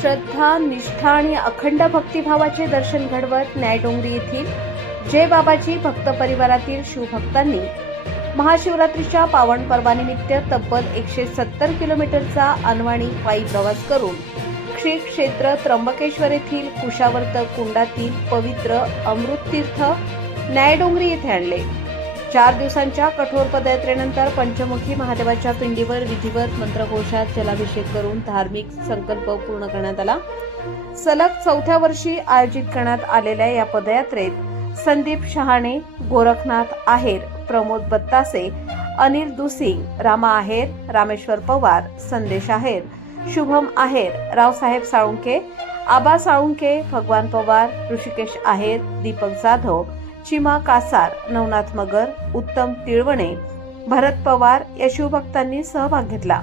श्रद्धा, निष्ठा आणि अखंड भक्तिभावाचे दर्शन घडवत न्यायडोंगरी येथील जय बाबाजी भक्त परिवारातील शिवभक्तांनी महाशिवरात्रीच्या पावन पर्वानिमित्त तब्बल 170 किलोमीटरचा अनवाणी पायी प्रवास करून श्री क्षेत्र त्र्यंबकेश्वर येथील कुशावर्त कुंडातील पवित्र अमृततीर्थ न्यायडोंगरी येथे आणले. 4 दिवसांच्या कठोर पदयात्रेनंतर पंचमुखी महादेवाच्या पिंडीवर विधिवत मंत्रघोषात जलाभिषेक करून धार्मिक संकल्प पूर्ण करण्यात आला. सलग 4थ्या वर्षी आयोजित करण्यात आलेल्या या पदयात्रेत संदीप शहाणे, गोरखनाथ आहेर, प्रमोद बत्तासे, अनिल दुसिंग, रामा आहेर, रामेश्वर पवार, संदेश आहेर, शुभम आहेर, रावसाहेब साळुंके, आबा साळुंके, भगवान पवार, ऋषिकेश आहेर, दीपक जाधव, चिमा कासार, नवनाथ मगर, उत्तम तिळवणे, भरत पवार या शिवभक्तांनी सहभाग घेतला.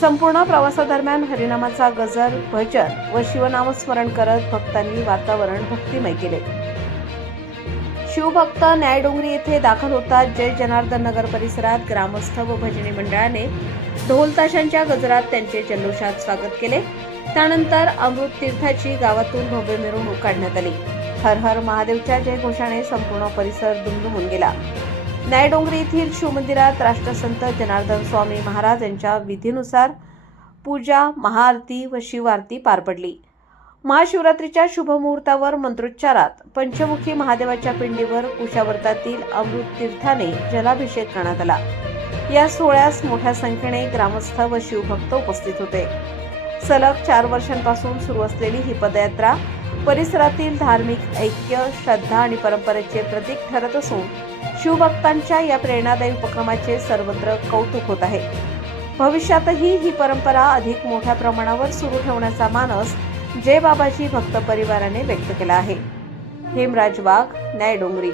संपूर्ण प्रवासादरम्यान हरिनामाचा गजर, भजन व शिवनामस्मरण करत भक्तांनी वातावरण भक्तिमय केले. शिवभक्त न्यायडोंगरी येथे दाखल होतात. जय जनार्दन नगर परिसरात ग्रामस्थ व भजनी मंडळाने ढोल ताशांच्या गजरात त्यांचे जल्लोषात स्वागत केले. त्यानंतर अमृत तीर्थाची गावातून भव्य मिरवणूक काढण्यात आली. हर हर महादेवच्या जयघोषाने संपूर्ण परिसर दुमदुमून गेला. न्यायडोंगरी येथील शिवमंदिरात राष्ट्रसंत जनार्दन स्वामी महाराज यांच्या विधीनुसार पूजा, महाआरती व शिवआरती पार पडली. महाशिवरात्रीच्या शुभ मुहूर्तावर मंत्रोच्चारात पंचमुखी महादेवाच्या पिंडीवर कुशावर्तातील अमृत तीर्थाने जलाभिषेक करण्यात आला. या सोहळ्यास मोठ्या संख्येने ग्रामस्थ व शिवभक्त उपस्थित होते. सलग 4 वर्षांपासून सुरू असलेली ही पदयात्रा परिसरातील धार्मिक ऐक्य, श्रद्धा आणि परंपरेचे प्रतीक ठरत असून शिवभक्तांच्या या प्रेरणादायी उपक्रमाचे सर्वत्र कौतुक होत आहे. भविष्यातही ही परंपरा अधिक मोठ्या प्रमाणावर सुरू ठेवण्याचा मानस जय बाबाजी भक्त परिवाराने व्यक्त केला आहे. हेमराज वाघ, न्यायडोंगरी.